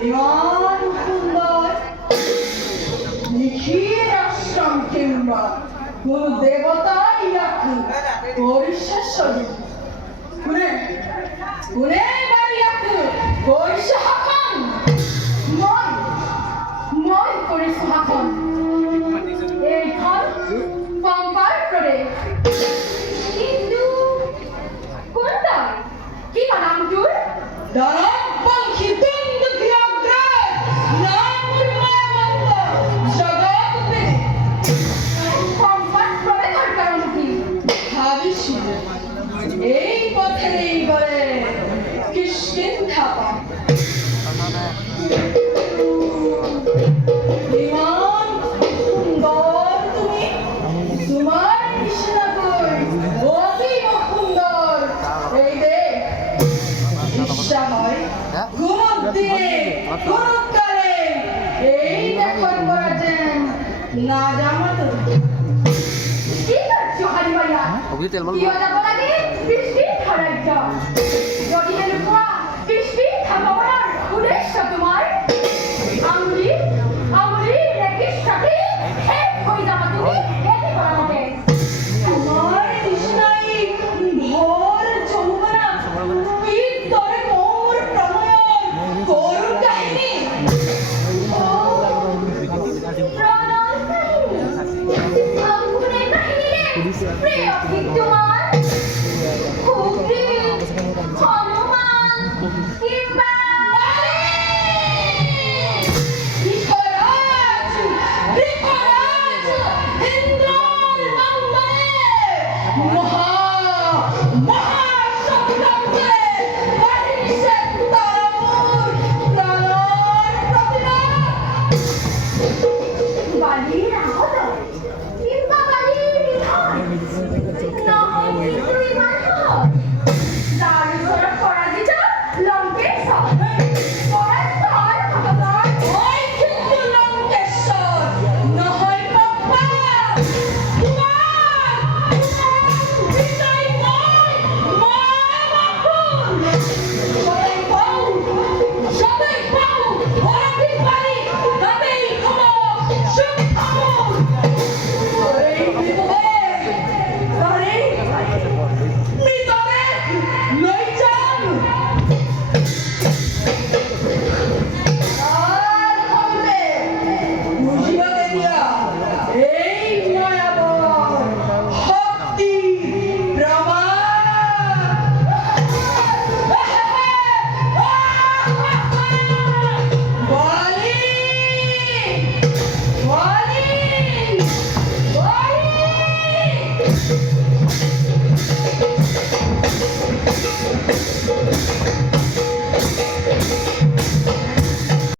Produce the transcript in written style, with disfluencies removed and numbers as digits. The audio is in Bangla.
ইমান সুন্দর লিখিয়ে আশ্রম কিংবা কোন দেবতাই রাখি পরিশেষরী কোনে কোনে বাড়ি রাখি পরিশেষখন মই পরিশেষখন এই ঘর পম্পার করে কিন্তু কোনটা কি নাম তোর দানব পঙ্খী তুন্দ গ্রাগ্রাস নাম মায়াবন্ত জগৎ পম্পার করে তার কারণ কি ভাবিস এই পথে এই বলে কিষ্কিন্ধা ইমান সুন্দর তুমি তোমার কৃষ্ণাপুর অতীব সুন্দর এই দেখ ইচ্ছা হয় ঘুমুদ্দিনে ঘুমুকালে এই দেখর করাছেন না জামাত কি করছো হারি ভাইয়া কি হয়ে যাবো লাগে বৃষ্টি ধরাইছ যদি হেন কোয়া বৃষ্টি থামাবার উদ্দেশ্য তোমার আমরি রেখির সাথে এক হয়ে যাবা তুমি এতে করা হবে তোমার কৃষ্ণাই ভোর যমুনা কি তরে মোর প্রণয়ন করুণ কাহিনী আঙ্গুরে কাহিনী প্রিয় ঠিক তোমার খুব হনুমান কিংবা Thank you.